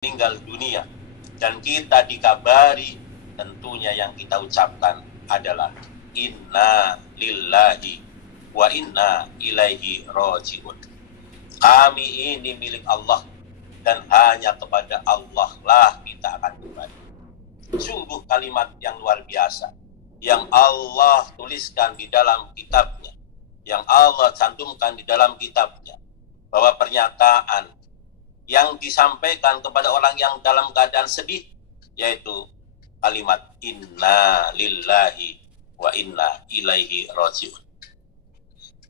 meninggal dunia dan kita dikabari, tentunya yang kita ucapkan adalah inna lillahi wa inna ilaihi rajiun. Kami ini milik Allah dan hanya kepada Allah lah kita akan kembali. Sungguh kalimat yang luar biasa yang Allah tuliskan di dalam kitabnya, yang Allah cantumkan di dalam kitabnya, bahwa pernyataan yang disampaikan kepada orang yang dalam keadaan sedih, yaitu kalimat inna lillahi wa inna ilaihi rajiun.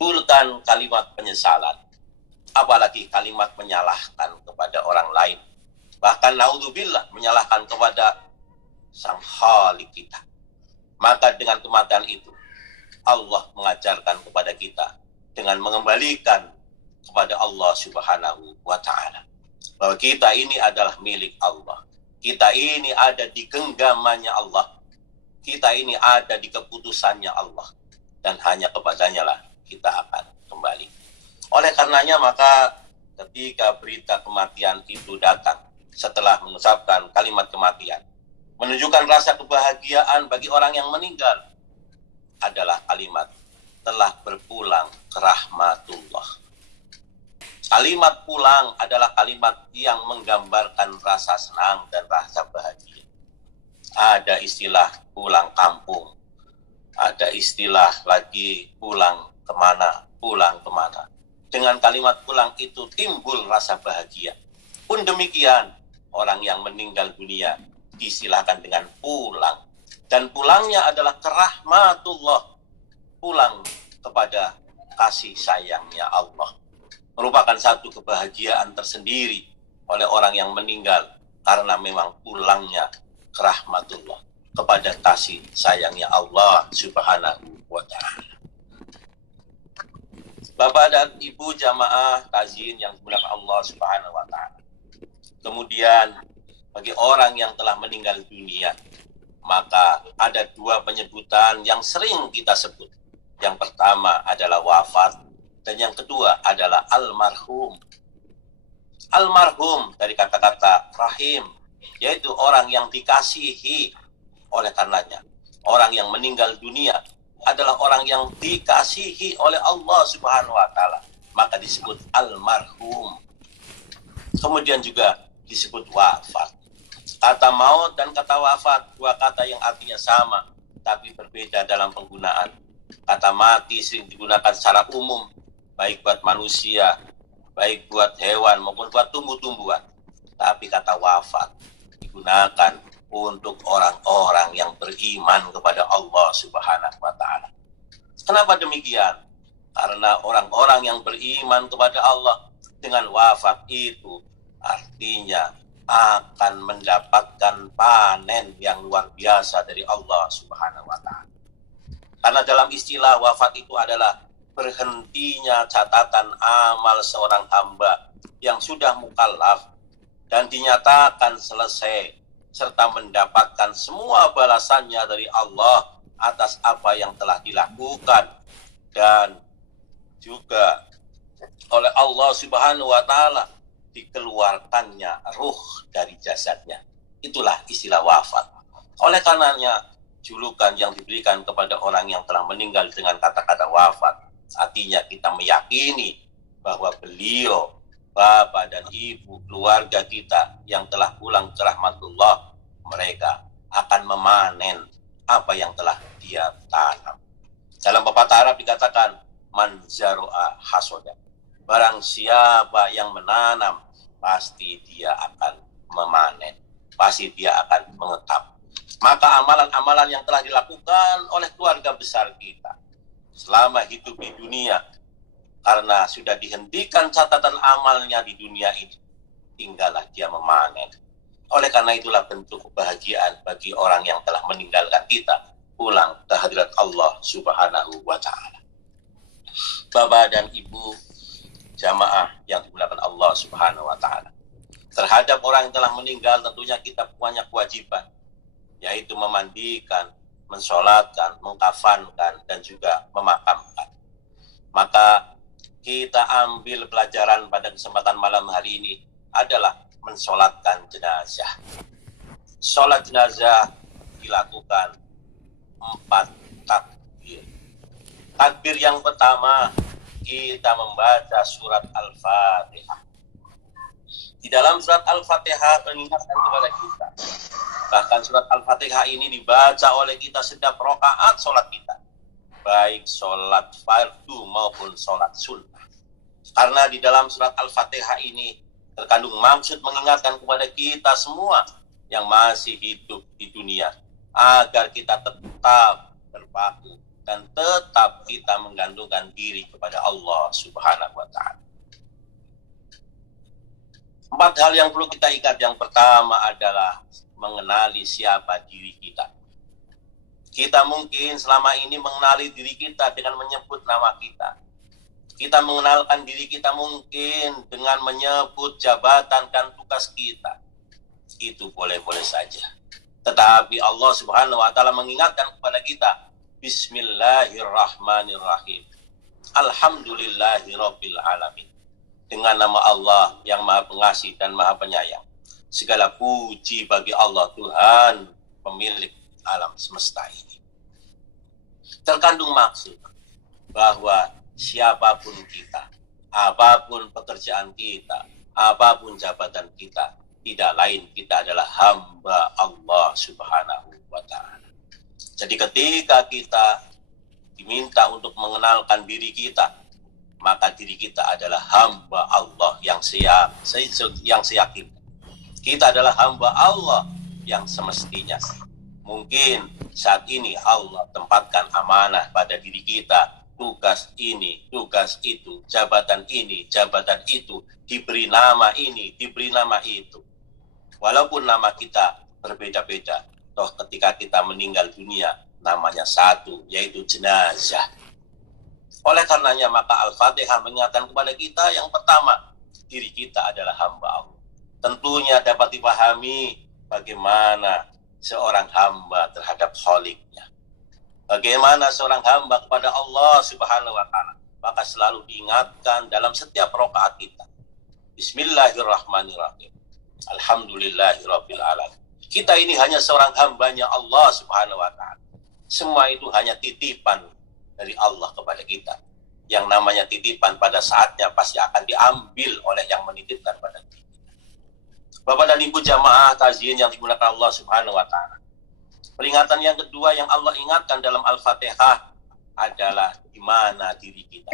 Bukan kalimat penyesalan, apalagi kalimat menyalahkan kepada orang lain, bahkan naudzubillah menyalahkan kepada sang Khalik kita. Maka dengan kematian itu Allah mengajarkan kepada kita dengan mengembalikan kepada Allah Subhanahu wa ta'ala, bahwa kita ini adalah milik Allah, kita ini ada di genggamannya Allah, kita ini ada di keputusannya Allah, dan hanya kepadanya lah kita akan kembali. Oleh karenanya maka ketika berita kematian itu datang, setelah mengucapkan kalimat kematian, menunjukkan rasa kebahagiaan bagi orang yang meninggal adalah kalimat telah berpulang ke rahmatullah. Kalimat pulang adalah kalimat yang menggambarkan rasa senang dan rasa bahagia. Ada istilah pulang kampung, ada istilah lagi pulang kemana. Dengan kalimat pulang itu timbul rasa bahagia. Pun demikian, orang yang meninggal dunia disilahkan dengan pulang, dan pulangnya adalah ke rahmatullah, pulang kepada kasih sayangnya Allah. Merupakan satu kebahagiaan tersendiri oleh orang yang meninggal, karena memang pulangnya ke rahmatullah, kepada kasih sayangnya Allah Subhanahu wa ta'ala. Bapak dan Ibu jamaah takziah yang dimuliakan Allah Subhanahu wa ta'ala. Kemudian bagi orang yang telah meninggal dunia, maka ada dua penyebutan yang sering kita sebut. Yang pertama adalah wafat, dan yang kedua adalah almarhum. Almarhum dari kata-kata rahim, yaitu orang yang dikasihi. Oleh karenanya, orang yang meninggal dunia adalah orang yang dikasihi oleh Allah Subhanahu wa ta'ala, maka disebut almarhum. Kemudian juga disebut wafat. Kata maut dan kata wafat, dua kata yang artinya sama, tapi berbeda dalam penggunaan. Kata mati sering digunakan secara umum, baik buat manusia, baik buat hewan, maupun buat tumbuh-tumbuhan. Tapi kata wafat digunakan untuk orang-orang yang beriman kepada Allah Subhanahu wa ta'ala. Kenapa demikian? Karena orang-orang yang beriman kepada Allah dengan wafat itu artinya akan mendapatkan panen yang luar biasa dari Allah Subhanahu wa ta'ala. Karena dalam istilah wafat itu adalah berhentinya catatan amal seorang hamba yang sudah mukallaf dan dinyatakan selesai, serta mendapatkan semua balasannya dari Allah atas apa yang telah dilakukan, dan juga oleh Allah Subhanahu wa ta'ala dikeluarkannya ruh dari jasadnya. Itulah istilah wafat. Oleh karenanya, julukan yang diberikan kepada orang yang telah meninggal dengan kata-kata wafat, artinya kita meyakini bahwa beliau, bapak dan ibu, keluarga kita yang telah pulang ke rahmatullah, mereka akan memanen apa yang telah dia tanam. Dalam pepatah Arab dikatakan, man zaro'a hasoda. Barang siapa yang menanam, pasti dia akan memanen, pasti dia akan mengetap. Maka amalan-amalan yang telah dilakukan oleh keluarga besar kita selama hidup di dunia, karena sudah dihentikan catatan amalnya di dunia ini, tinggallah dia memanen. Oleh karena itulah bentuk kebahagiaan bagi orang yang telah meninggalkan kita, pulang ke hadirat Allah Subhanahu wa ta'ala. Bapak dan Ibu jamaah yang dimuliakan Allah Subhanahu wa ta'ala, terhadap orang yang telah meninggal tentunya kita punya kewajiban, yaitu memandikan, mensolatkan, mengkafankan, dan juga memakamkan. Maka kita ambil pelajaran pada kesempatan malam hari ini adalah mensolatkan jenazah. Sholat jenazah dilakukan 4 takbir. Takbir yang pertama, kita membaca surat Al-Fatihah. Di dalam surat Al-Fatihah mengingatkan kepada kita. Bahkan surat Al-Fatihah ini dibaca oleh kita setiap rakaat sholat kita. Baik sholat fardu maupun sholat sunnah. Karena di dalam surat Al-Fatihah ini terkandung maksud mengingatkan kepada kita semua yang masih hidup di dunia, agar kita tetap berpaku dan tetap kita menggantungkan diri kepada Allah Subhanahu wa Ta'ala. 4 hal yang perlu kita ingat. Yang pertama adalah mengenali siapa diri kita. Kita mungkin selama ini mengenali diri kita dengan menyebut nama kita. Kita mengenalkan diri kita mungkin dengan menyebut jabatan dan tugas kita. Itu boleh-boleh saja. Tetapi Allah Subhanahu wa Ta'ala mengingatkan kepada kita, Bismillahirrahmanirrahim. Alhamdulillahirabbil alamin. Dengan nama Allah yang Maha Pengasih dan Maha Penyayang. Segala puji bagi Allah Tuhan pemilik alam semesta ini. Terkandung maksud bahwa siapapun kita, apapun pekerjaan kita, apapun jabatan kita, tidak lain kita adalah hamba Allah Subhanahu wa Ta'ala. Jadi ketika kita diminta untuk mengenalkan diri kita, maka diri kita adalah hamba Allah yang seyakin. Kita adalah hamba Allah yang semestinya. Mungkin saat ini Allah tempatkan amanah pada diri kita, tugas ini, tugas itu, jabatan ini, jabatan itu, diberi nama ini, diberi nama itu. Walaupun nama kita berbeda-beda, toh ketika kita meninggal dunia, namanya satu, yaitu jenazah. Oleh karenanya maka Al-Fatihah mengingatkan kepada kita yang pertama, diri kita adalah hamba Allah. Tentunya dapat dipahami bagaimana seorang hamba terhadap Khalik-Nya. Bagaimana seorang hamba kepada Allah Subhanahu wa Ta'ala. Maka selalu diingatkan dalam setiap rakaat kita. Bismillahirrahmanirrahim. Alhamdulillahirabbil alamin. Kita ini hanya seorang hambanya Allah Subhanahu wa Ta'ala. Semua itu hanya titipan dari Allah kepada kita. Yang namanya titipan pada saatnya pasti akan diambil oleh yang menitipkan pada kita. Bapak dan Ibu jamaah takziah yang dimuliakan Allah Subhanahu wa Ta'ala. Peringatan yang kedua yang Allah ingatkan dalam Al-Fatihah adalah di mana diri kita.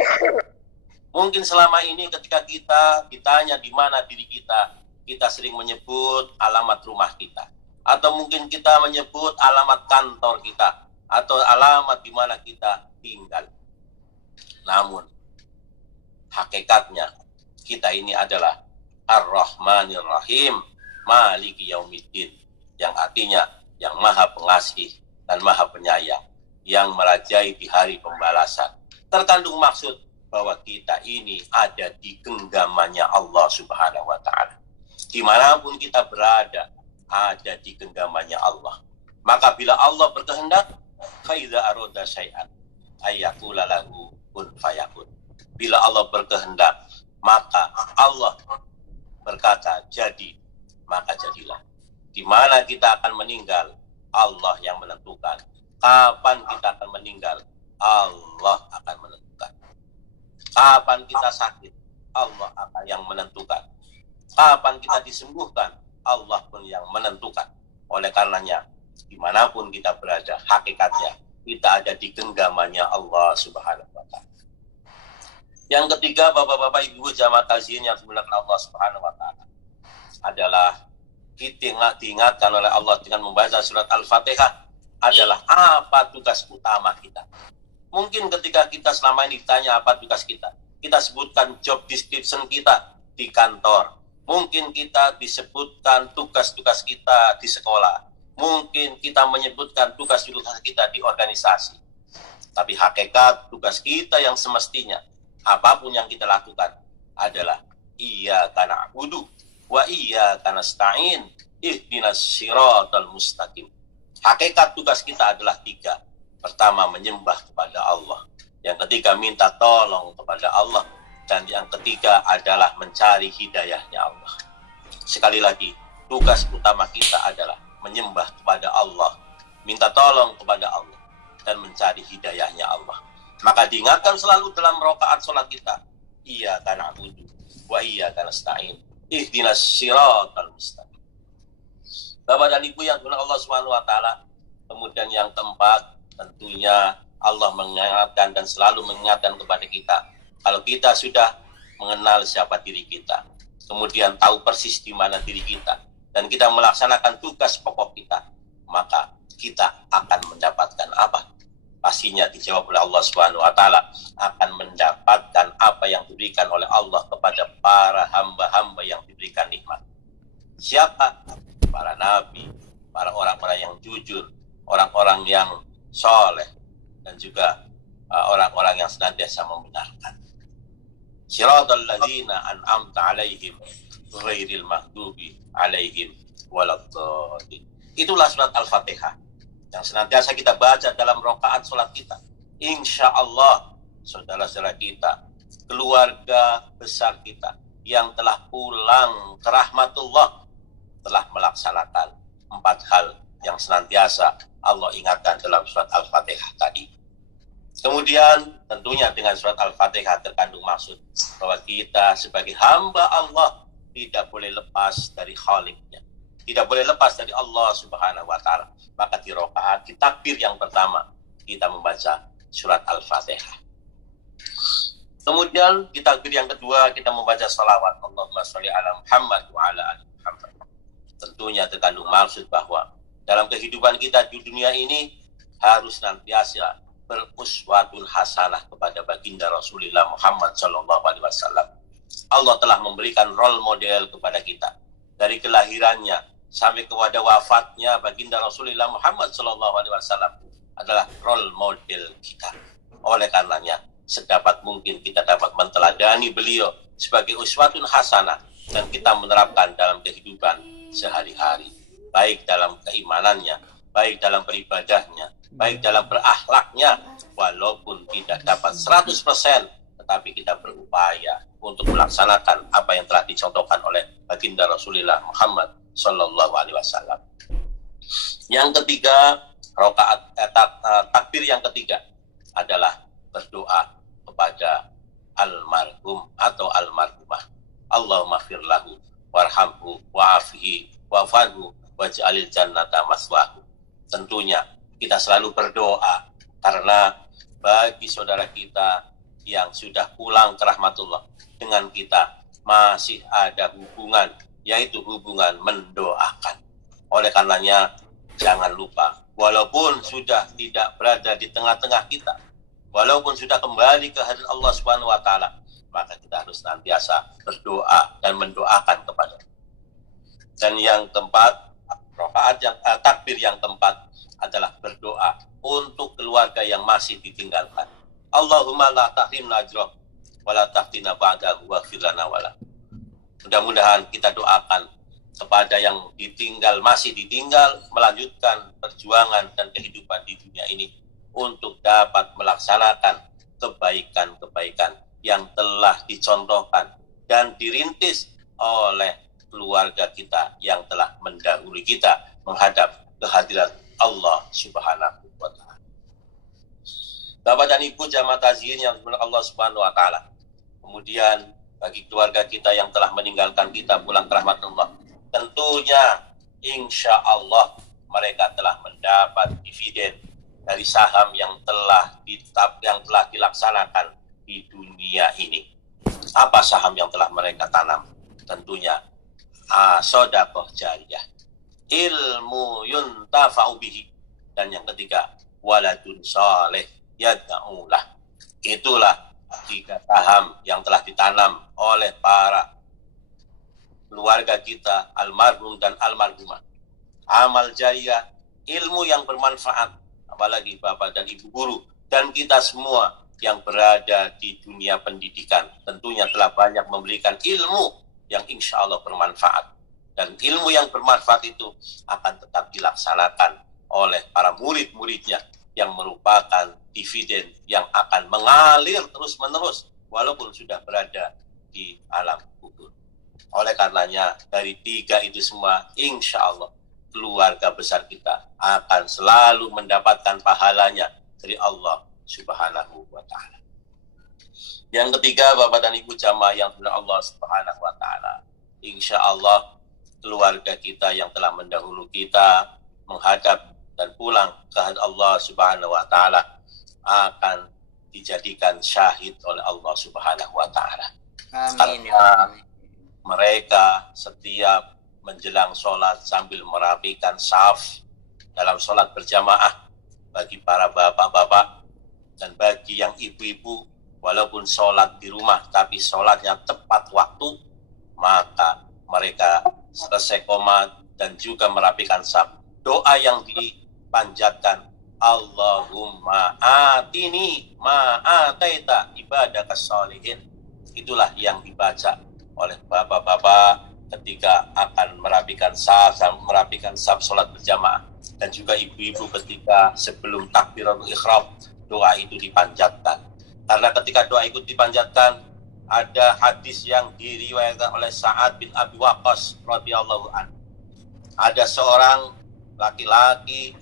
Mungkin selama ini ketika kita ditanya di mana diri kita, kita sering menyebut alamat rumah kita. Atau mungkin kita menyebut alamat kantor kita. Atau alamat di mana kita tinggal. Namun, hakikatnya kita ini adalah Ar-Rahmanir Rahim, Maliki Yaumiddin, yang artinya yang Maha Pengasih dan Maha Penyayang, yang merajai di hari pembalasan. Terkandung maksud bahwa kita ini ada di genggamannya Allah Subhanahu wa Ta'ala. Dimanapun kita berada, ada di genggamannya Allah. Maka bila Allah berkehendak, faidza aroda syai'an ayyaqula lahu kun fayakun. Bila Allah berkehendak, maka Allah berkata jadi, maka jadilah. Di mana kita akan meninggal, Allah yang menentukan. Kapan kita akan meninggal, Allah akan menentukan. Kapan kita sakit, Allah akan yang menentukan. Kapan kita disembuhkan, Allah pun yang menentukan. Oleh karenanya, dimanapun kita berada, hakikatnya kita ada di genggamannya Allah Subhanahu wa Ta'ala. Yang ketiga, bapak-bapak, ibu jamaah takziah yang dimuliakan Allah Subhanahu wa Ta'ala, adalah kita diingatkan oleh Allah dengan membaca surat Al-Fatihah adalah apa tugas utama kita. Mungkin ketika kita selama ini ditanya apa tugas kita, kita sebutkan job description kita di kantor. Mungkin kita disebutkan tugas-tugas kita di sekolah. Mungkin kita menyebutkan tugas-tugas kita di organisasi. Tapi hakikat tugas kita yang semestinya, apapun yang kita lakukan, adalah iyyaka na'budu wa iyyaka nasta'in ihdinas siratal mustaqim. Hakikat tugas kita adalah 3. Pertama, menyembah kepada Allah. Yang ketiga, minta tolong kepada Allah. Dan yang ketiga adalah mencari hidayahnya Allah. Sekali lagi, tugas utama kita adalah menyembah kepada Allah, minta tolong kepada Allah, dan mencari hidayahnya Allah. Maka diingatkan selalu dalam rakaat sholat kita, iyyaka na'budu wa iyyaka nasta'in, ihdinas siratal mustaqim. Bapak dan Ibu yang dimuliakan Allah Subhanahu wa taala, kemudian yang keempat, tentunya Allah mengingatkan dan selalu mengingatkan kepada kita, kalau kita sudah mengenal siapa diri kita, kemudian tahu persis di mana diri kita, dan kita melaksanakan tugas pokok kita, maka kita akan mendapatkan apa? Pastinya dijawab oleh Allah Subhanahu wa taala, akan mendapatkan apa yang diberikan oleh Allah kepada para hamba-hamba yang diberikan nikmat. Siapa? Para nabi, para orang-orang yang jujur, orang-orang yang soleh, dan juga orang-orang yang senantiasa membenarkan. Siratal ladzina an'amta 'alaihim ghairil maghdubi 'alaihim waladdallin. Itulah surat Al-Fatihah yang senantiasa kita baca dalam rakaat salat kita. Insya Allah, saudara-saudara kita, keluarga besar kita yang telah pulang ke rahmatullah telah melaksanakan 4 hal yang senantiasa Allah ingatkan dalam surat Al-Fatihah tadi. Kemudian tentunya dengan surat Al-Fatihah terkandung maksud bahwa kita sebagai hamba Allah tidak boleh lepas dari Khalik-Nya, tidak boleh lepas dari Allah Subhanahu wa taala. Maka di rakaat, di takbir yang pertama, kita membaca surat Al-Fatihah. Kemudian di takbir yang kedua kita membaca salawat Allahumma sholli ala Muhammad wa ala ali Muhammad. Tentunya terkandung maksud bahwa dalam kehidupan kita di dunia ini harus senantiasa beruswatun hasanah kepada baginda Rasulullah Muhammad SAW. Allah telah memberikan role model kepada kita dari kelahirannya sampai kepada wafatnya. Baginda Rasulullah Muhammad SAW adalah role model kita. Oleh karenanya, sedapat mungkin kita dapat menteladani beliau sebagai uswatun hasanah dan kita menerapkan dalam kehidupan sehari-hari, baik dalam keimanannya, baik dalam beribadahnya, baik dalam berakhlaknya, walaupun tidak dapat 100%, tetapi kita berupaya untuk melaksanakan apa yang telah dicontohkan oleh baginda Rasulullah Muhammad SAW. Yang ketiga, takbir yang ketiga adalah berdoa kepada almarhum atau almarhumah. Allahumma firlahu warhamhu wa'afihi wa'fadhu waj'alil jannata maswahu. Tentunya kita selalu berdoa karena bagi saudara kita yang sudah pulang ke rahmatullah, dengan kita masih ada hubungan, yaitu hubungan mendoakan. Oleh karenanya jangan lupa, walaupun sudah tidak berada di tengah-tengah kita, walaupun sudah kembali ke hadirat Allah Subhanahu wa taala, maka kita harus senantiasa berdoa dan mendoakan kepada. Dan yang keempat, takbir yang keempat adalah berdoa untuk keluarga yang masih ditinggalkan. Allahumma la tahrimna ajrah wa la taftina ba'dahu waghfir lana wa la. Mudah-mudahan kita doakan kepada yang masih ditinggal, melanjutkan perjuangan dan kehidupan di dunia ini untuk dapat melaksanakan kebaikan-kebaikan yang telah dicontohkan dan dirintis oleh keluarga kita yang telah mendahului kita menghadap kehadiran Allah Subhanahu wa taala. Bapak dan Ibu jamaah takzirin yang dimuliakan Allah Subhanahu wa taala. Kemudian bagi keluarga kita yang telah meninggalkan kita pulang ke rahmatullah, tentunya insya Allah mereka telah mendapat dividen dari saham yang telah dilaksanakan di dunia ini. Apa saham yang telah mereka tanam? Tentunya sedekah jariyah, ilmu yuntafa'u bihi, dan yang ketiga waladun saleh yad'ulah. Itulah 3 saham yang telah ditanam oleh para keluarga kita almarhum dan almarhumah. Amal jariyah, ilmu yang bermanfaat, apalagi Bapak dan Ibu guru dan kita semua yang berada di dunia pendidikan tentunya telah banyak memberikan ilmu yang insya Allah bermanfaat. Dan ilmu yang bermanfaat itu akan tetap dilaksanakan oleh para murid-muridnya yang merupakan dividen yang akan mengalir terus-menerus walaupun sudah berada di alam kubur. Oleh karenanya dari 3 itu semua, insya Allah keluarga besar kita akan selalu mendapatkan pahalanya dari Allah Subhanahu wa Ta'ala. Yang ketiga, Bapak dan Ibu jamaah yang benar Allah Subhanahu wa Ta'ala, insya Allah keluarga kita yang telah mendahulu kita menghadap dan pulang ke Allah Subhanahu wa Ta'ala akan dijadikan syahid oleh Allah Subhanahu wa Ta'ala. Amin. Karena mereka setiap menjelang sholat sambil merapikan saf dalam sholat berjamaah, bagi para bapak-bapak dan bagi yang ibu-ibu, walaupun sholat di rumah tapi sholatnya tepat waktu, maka mereka selesai qomat dan juga merapikan saf. Doa yang dipanjatkan, Allahumma atini ma ataita ibadaka sholihin, itulah yang dibaca oleh bapak-bapak ketika akan merapikan saf sholat berjamaah, dan juga ibu-ibu ketika sebelum takbiratul ihram doa itu dipanjatkan. Karena ketika doa itu dipanjatkan, ada hadis yang diriwayatkan oleh Sa'ad bin Abi Waqqas radhiyallahu anhu. Ada seorang laki-laki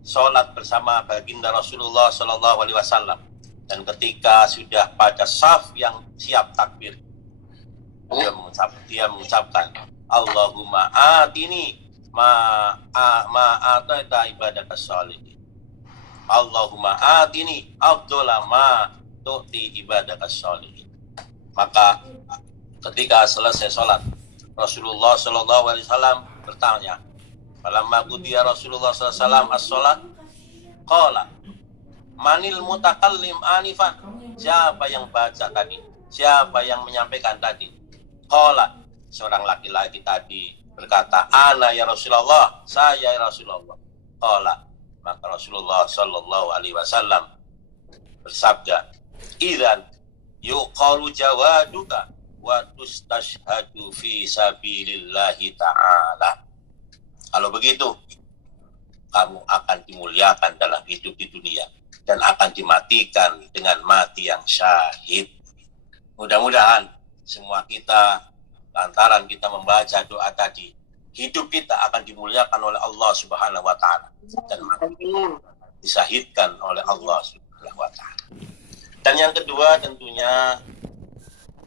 sholat bersama baginda Rasulullah Shallallahu Alaihi Wasallam, dan ketika sudah pada saf yang siap takbir, dia mengucapkan, Allahumma atini ma ataita ibadaka sholihin, Allahumma atini afdhala ma tu'ti ibadaka sholihin. Maka ketika selesai sholat, Rasulullah Shallallahu Alaihi Wasallam bertanya, falamma qudiya Rasulullah Sallallahu Alaihi Wasallam as-sholat, qala manil mutakallim anifan, siapa yang baca tadi, siapa yang menyampaikan tadi? Qala, seorang laki-laki tadi berkata, ana ya Rasulullah, saya ya Rasulullah. Qala, maka Rasulullah Sallallahu Alaihi Wasallam bersabda, idzan yuqalu jawaduka wa tustashhadu fi sabilillahi ta'ala. Kalau begitu, kamu akan dimuliakan dalam hidup di dunia dan akan dimatikan dengan mati yang syahid. Mudah-mudahan semua kita, lantaran kita membaca doa tadi, hidup kita akan dimuliakan oleh Allah Subhanahu wa Ta'ala dan disahidkan oleh Allah Subhanahu wa Ta'ala. Dan yang kedua tentunya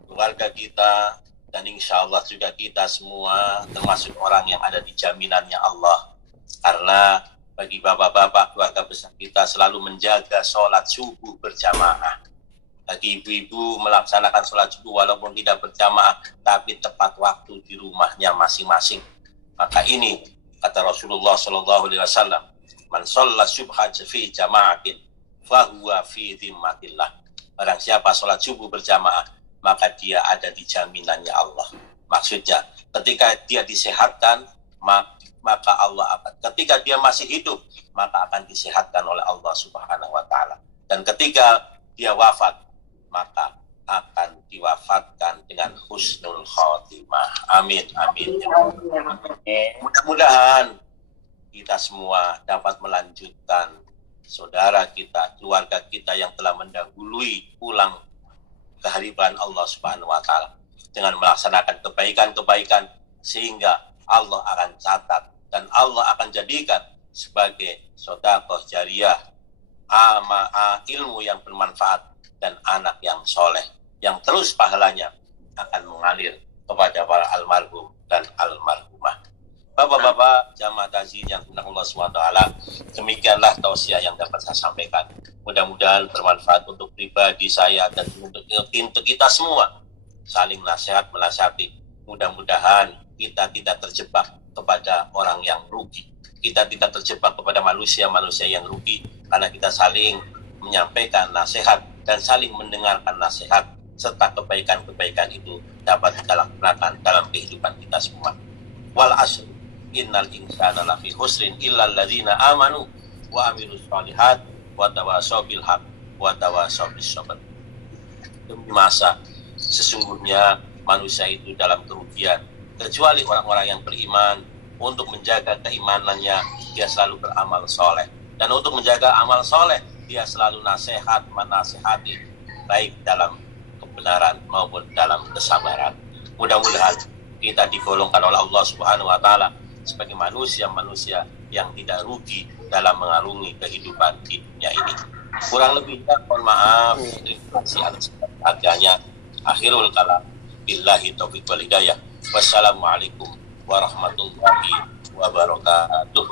keluarga kita, dan insya Allah juga kita semua termasuk orang yang ada di jaminannya Allah. Karena bagi bapak-bapak keluarga besar kita selalu menjaga sholat subuh berjamaah. Bagi ibu-ibu melaksanakan sholat subuh walaupun tidak berjamaah, tapi tepat waktu di rumahnya masing-masing. Maka ini kata Rasulullah Sallallahu Alaihi Wasallam, man sholat subha fi jama'atin fahuwa fi dhimmatillah. Barang siapa sholat subuh berjamaah, maka dia ada di jaminannya Allah. Maksudnya, ketika dia disehatkan, maka Allah akan, ketika dia masih hidup, maka akan disehatkan oleh Allah Subhanahu wa Ta'ala. Dan ketika dia wafat, maka akan diwafatkan dengan husnul khotimah. Amin, amin. Mudah-mudahan kita semua dapat melanjutkan saudara kita, keluarga kita yang telah mendahului pulang kehadiran Allah Subhanahu wa Ta'ala dengan melaksanakan kebaikan-kebaikan, sehingga Allah akan catat dan Allah akan jadikan sebagai sedekah jariyah, ilmu yang bermanfaat, dan anak yang soleh yang terus pahalanya akan mengalir kepada para almarhum dan almarhumah. Bapak-bapak jamaah takziah yang dimuliakan Allah SWT, demikianlah tausiah yang dapat saya sampaikan. Mudah-mudahan bermanfaat untuk pribadi saya dan untuk kita semua. Saling nasihat menasihati. Mudah-mudahan kita tidak terjebak kepada orang yang rugi. Kita tidak terjebak kepada manusia-manusia yang rugi, karena kita saling menyampaikan nasihat dan saling mendengarkan nasihat, serta kebaikan-kebaikan itu dapat kita laksanakan dalam kehidupan kita semua. Wal asr innal insana lafi husrin illal ladzina amanu wa amilus sholihat wa tawasaw bil haq wa tawasaw bis sabr. Demi masa sesungguhnya manusia itu dalam kerugian, kecuali orang-orang yang beriman. Untuk menjaga keimanannya, dia selalu beramal soleh, dan untuk menjaga amal soleh, dia selalu menasehati, baik dalam kebenaran maupun dalam kesabaran. Mudah-mudahan kita digolongkan oleh Allah Subhanahu wa taala sebagai manusia-manusia yang tidak rugi dalam mengarungi kehidupan di dunia ini. Kurang lebihnya mohon maaf, terima kasih atas perhatiannya. Akhirul kalam, billahi taufiq wal hidayah. Wassalamualaikum warahmatullahi wabarakatuh.